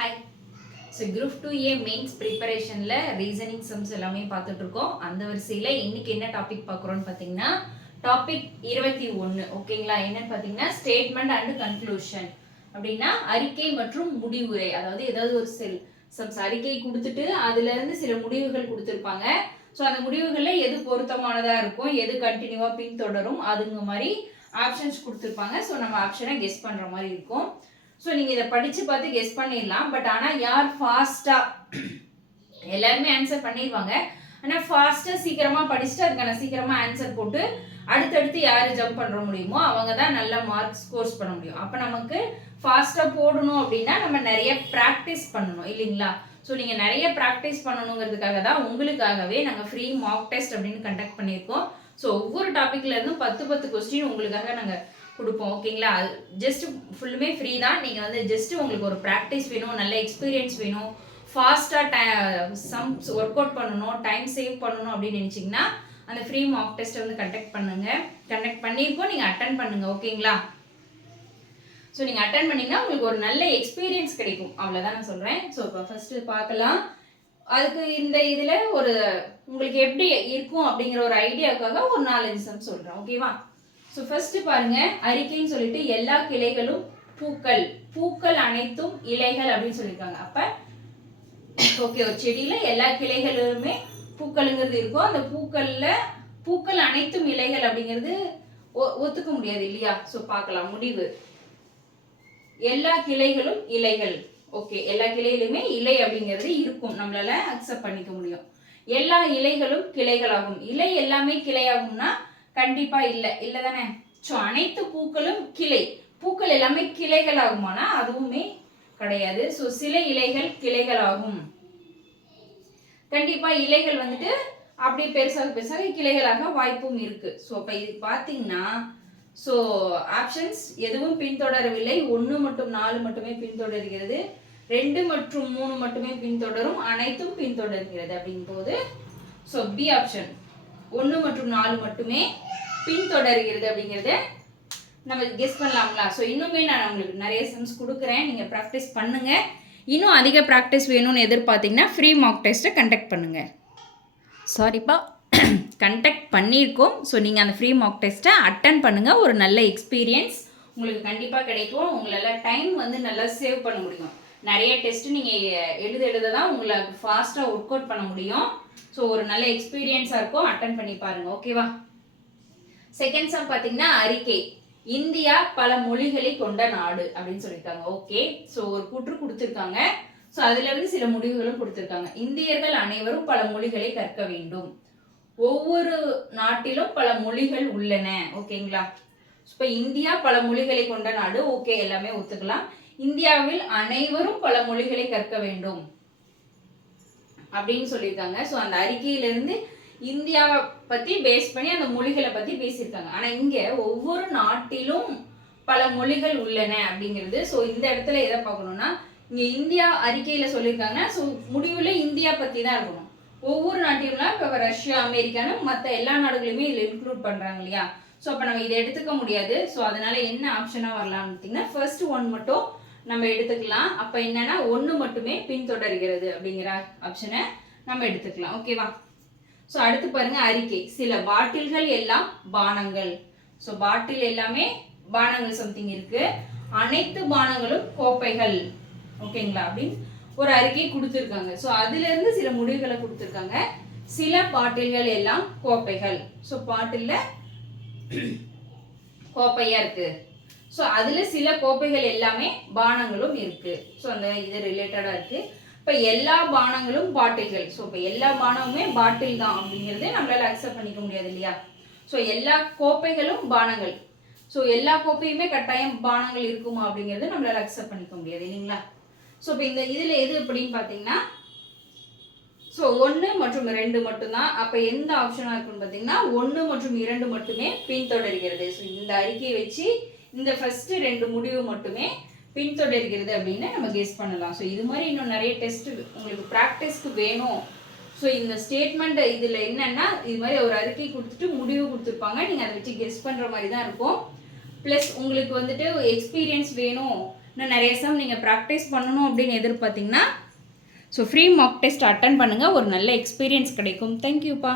Hi. So group 2A mains ப்ரிப்பரேஷனில் reasoning sums எல்லாமே பார்த்துட்டு இருக்கோம். அந்த வரிசையில் இன்னைக்கு என்ன டாபிக் பார்க்குறோன்னு பார்த்தீங்கன்னா டாபிக் 21. ஓகேங்களா? என்னன்னு பார்த்தீங்கன்னா ஸ்டேட்மெண்ட் அண்ட் கன்க்ளூஷன். அப்படின்னா அறிக்கை மற்றும் முடிவுரை. அதாவது ஏதாவது ஒரு சம்ஸ் அறிக்கை கொடுத்துட்டு அதுலேருந்து சில முடிவுகள் கொடுத்துருப்பாங்க. ஸோ அந்த முடிவுகளில் எது பொருத்தமானதாக இருக்கும், எது கண்டினியூவாக பின்தொடரும், அதுங்க மாதிரி ஆப்ஷன்ஸ் கொடுத்துருப்பாங்க. ஸோ நம்ம ஆப்ஷனை கெஸ் பண்ணுற மாதிரி இருக்கும். ஸோ நீங்கள் இதை படித்து பார்த்து கெஸ் பண்ணிடலாம். பட் ஆனால் யார் ஃபாஸ்ட்டாக எல்லாருமே ஆன்சர் பண்ணிடுவாங்க. ஆனால் ஃபாஸ்ட்டாக சீக்கிரமாக படிச்சுட்டு அதுக்கான சீக்கிரமாக ஆன்சர் போட்டு அடுத்தடுத்து யார் ஜம்ப் பண்ணுற முடியுமோ அவங்க தான் நல்ல மார்க் ஸ்கோர்ஸ் பண்ண முடியும். அப்போ நமக்கு ஃபாஸ்ட்டாக போடணும் அப்படின்னா நம்ம நிறைய ப்ராக்டிஸ் பண்ணணும் இல்லைங்களா? ஸோ நீங்கள் நிறைய ப்ராக்டிஸ் பண்ணணுங்கிறதுக்காக தான் உங்களுக்காகவே நாங்கள் ஃப்ரீ மார்க் டெஸ்ட் அப்படின்னு கண்டக்ட் பண்ணியிருக்கோம். ஸோ ஒவ்வொரு டாப்பிக்ல இருந்தும் 10 கொஸ்டின் உங்களுக்காக நாங்கள் கொடுப்போம். ஓகேங்களா? அது ஜஸ்ட் ஃபுல்லுமே ஃப்ரீ தான். நீங்கள் வந்து ஜஸ்ட் உங்களுக்கு ஒரு ப்ராக்டிஸ் வேணும், நல்ல எக்ஸ்பீரியன்ஸ் வேணும், ஃபாஸ்ட்டாக சம்ஸ் ஒர்க் அவுட் பண்ணணும், டைம் சேவ் பண்ணணும் அப்படின்னு நினச்சிங்கன்னா அந்த ஃப்ரீ மார்க் டெஸ்ட்டை வந்து கண்டக்ட் பண்ணியிருக்கோம். நீங்கள் அட்டன் பண்ணுங்க. ஓகேங்களா? ஸோ நீங்கள் அட்டன் பண்ணிங்கன்னா உங்களுக்கு ஒரு நல்ல எக்ஸ்பீரியன்ஸ் கிடைக்கும். அவ்வளோதான் நான் சொல்கிறேன். ஸோ இப்போ ஃபஸ்ட்டு பார்க்கலாம். அதுக்கு இந்த இதில் ஒரு உங்களுக்கு எப்படி இருக்கும் அப்படிங்கிற ஒரு ஐடியாவுக்காக ஒரு 4-5 சம் சொல்கிறேன். ஓகேவா? ஸோ ஃபர்ஸ்ட் பாருங்க, அறிக்கைன்னு சொல்லிட்டு எல்லா கிளைகளும் பூக்கள் அனைத்தும் இலைகள் அப்படின்னு சொல்லியிருக்காங்க. அப்போ ஓகே, ஒரு செடியில எல்லா கிளைகளுமே பூக்கள்ங்கிறது இருக்கும். அந்த பூக்கள் அனைத்தும் இலைகள் அப்படிங்கிறது ஒத்துக்க முடியாது இல்லையா? ஸோ பார்க்கலாம். முடிவு எல்லா கிளைகளும் இலைகள். ஓகே, எல்லா கிளையிலுமே இலை அப்படிங்கிறது இருக்கும், நம்மளால அக்செப்ட் பண்ணிக்க முடியும். எல்லா இலைகளும் கிளைகளாகும். இலை எல்லாமே கிளையாகும்னா கண்டிப்பா இல்ல தானே? ஸோ அனைத்து பூக்கள் எல்லாமே கிளைகள் ஆகுமானா அதுவுமே கிடையாது. ஸோ சில இலைகள் கிளைகள் ஆகும். கண்டிப்பா இலைகள் வந்துட்டு அப்படி பெருசாக கிளைகளாக வாய்ப்பும் இருக்கு. ஸோ அப்ப இது பாத்தீங்கன்னா ஸோ ஆப்ஷன்ஸ் எதுவும் பின்தொடரவில்லை. 1 மற்றும் 4 மட்டுமே பின்தொடர்கிறது. 2 மற்றும் 3 மட்டுமே பின்தொடரும். அனைத்தும் பின்தொடர்கிறது அப்படிங்கும் போது ஸோ பி ஆப்ஷன் 1 மற்றும் 4 மட்டுமே பின்தொடர்கிறது அப்படிங்கிறத நம்ம கெஸ் பண்ணலாங்களா? ஸோ இன்னுமே நான் உங்களுக்கு நிறைய சம்ஸ் கொடுக்குறேன், நீங்கள் ப்ராக்டிஸ் பண்ணுங்க. இன்னும் அதிக ப்ராக்டிஸ் வேணும்னு எதிர்பார்த்தீங்கன்னா ஃப்ரீ மார்க் டெஸ்ட்டை கண்டக்ட் பண்ணுங்க. சாரிப்பா, கண்டக்ட் பண்ணியிருக்கோம். ஸோ நீங்கள் அந்த ஃப்ரீ மார்க் டெஸ்ட்டை அட்டன் பண்ணுங்கள். ஒரு நல்ல எக்ஸ்பீரியன்ஸ் உங்களுக்கு கண்டிப்பாக கிடைக்கும். உங்களால் டைம் வந்து நல்லா சேவ் பண்ண முடியும். நிறைய டெஸ்ட்டு நீங்கள் எழுத தான் உங்களுக்கு ஃபாஸ்ட்டாக ஒர்க் அவுட் பண்ண முடியும். ஸோ ஒரு நல்ல எக்ஸ்பீரியன்ஸாக இருக்கும். அட்டன் பண்ணி பாருங்கள். ஓகேவா? செகண்ட் சம் பார்த்தீங்கன்னா அறிக்கை. இந்தியா பல மொழிகளை கொண்ட நாடு அப்படின்னு சொல்லியிருக்காங்க. ஓகே, ஸோ ஒரு கூற்று கொடுத்துருக்காங்க. ஸோ அதுல இருந்து சில முடிவுகளும் கொடுத்துருக்காங்க. இந்தியர்கள் அனைவரும் பல மொழிகளை கற்க வேண்டும். ஒவ்வொரு நாட்டிலும் பல மொழிகள் உள்ளன. ஓகேங்களா? இப்போ இந்தியா பல மொழிகளை கொண்ட நாடு. ஓகே, எல்லாமே ஒத்துக்கலாம். இந்தியாவில் அனைவரும் பல மொழிகளை கற்க வேண்டும் அப்படின்னு சொல்லியிருக்காங்க. ஸோ அந்த அறிக்கையிலிருந்து இந்தியாவை பத்தி பேஸ் பண்ணி அந்த மொழிகளை பத்தி பேசியிருக்காங்க. ஆனா இங்க ஒவ்வொரு நாட்டிலும் பல மொழிகள் உள்ளன அப்படிங்கிறது. ஸோ இந்த இடத்துல எதை பார்க்கணும்னா, இங்க இந்தியா அறிக்கையில சொல்லியிருக்காங்கன்னா ஸோ முடிவுல இந்தியா பத்தி தான் இருக்கணும். ஒவ்வொரு நாட்டிலும்லாம் இப்போ ரஷ்யா, அமெரிக்கான்னு மற்ற எல்லா நாடுகளுமே இதில் இன்க்ளூட் பண்றாங்க இல்லையா? ஸோ அப்போ நம்ம இதை எடுத்துக்க முடியாது. ஸோ அதனால என்ன ஆப்ஷனா வரலாம்னு பார்த்தீங்கன்னா ஃபர்ஸ்ட் 1 மட்டும் நம்ம எடுத்துக்கலாம். அப்ப என்னன்னா 1 மட்டுமே பின்தொடர்கிறது அப்படிங்கிற ஆப்ஷனை நம்ம எடுத்துக்கலாம். ஓகேவா? ஸோ அடுத்து பாருங்க அறிக்கை. சில பாட்டில்கள் எல்லாம் பானங்கள். ஸோ பாட்டில் எல்லாமே பானங்கள் சம்திங் இருக்கு. அனைத்து பானங்களும் கோப்பைகள். ஓகேங்களா? அப்படின்னு ஒரு அறிக்கை கொடுத்துருக்காங்க. ஸோ அதுல இருந்து சில முடிவுகளை கொடுத்துருக்காங்க. சில பாட்டில்கள் எல்லாம் கோப்பைகள். ஸோ பாட்டில்ல கோப்பையா இருக்கு. ஸோ அதுல சில கோப்பைகள் எல்லாமே பானங்களும் இருக்கு. ஸோ அந்த இது ரிலேட்டடா இருக்கு. இப்போ எல்லா பானங்களும் பாட்டில்கள். ஸோ இப்போ எல்லா பானமுமே பாட்டில் தான் அப்படிங்கிறது நம்மளால அக்செப்ட் பண்ணிக்க முடியாது இல்லையா? ஸோ எல்லா கோப்பைகளும் பானங்கள். ஸோ எல்லா கோப்பையுமே கட்டாயம் பானங்கள் இருக்குமா அப்படிங்கிறது நம்மளால அக்செப்ட் பண்ணிக்க முடியாது இல்லைங்களா? ஸோ இப்போ இந்த இதுல எது அப்படின்னு பார்த்தீங்கன்னா ஸோ 1 மற்றும் 2 மட்டும்தான். அப்போ எந்த ஆப்ஷனா இருக்குன்னு பார்த்தீங்கன்னா 1 மற்றும் 2 மட்டுமே பின்தொடர்கிறது. ஸோ இந்த அறிக்கையை வச்சு இந்த ஃபர்ஸ்ட் 2 முடிவு மட்டுமே பின்தொடர்கிறது அப்படின்னு நம்ம கெஸ் பண்ணலாம். ஸோ இது மாதிரி இன்னும் நிறைய டெஸ்ட் உங்களுக்கு ப்ராக்டிஸ்க்கு வேணும். ஸோ இந்த ஸ்டேட்மெண்ட் இதில் என்னன்னா இது மாதிரி ஒரு அறிக்கை கொடுத்துட்டு முடிவு கொடுத்துருப்பாங்க. நீங்கள் அதை வச்சு கெஸ் பண்ணுற மாதிரி தான் இருக்கும். ப்ளஸ் உங்களுக்கு வந்துட்டு எக்ஸ்பீரியன்ஸ் வேணும், இன்னும் நிறைய சம் நீங்கள் ப்ராக்டிஸ் பண்ணணும் அப்படின்னு எதிர்பார்த்தீங்கன்னா so free mock test attend பண்ணுங்கள், ஒரு நல்ல எக்ஸ்பீரியன்ஸ் கிடைக்கும். தேங்க்யூப்பா.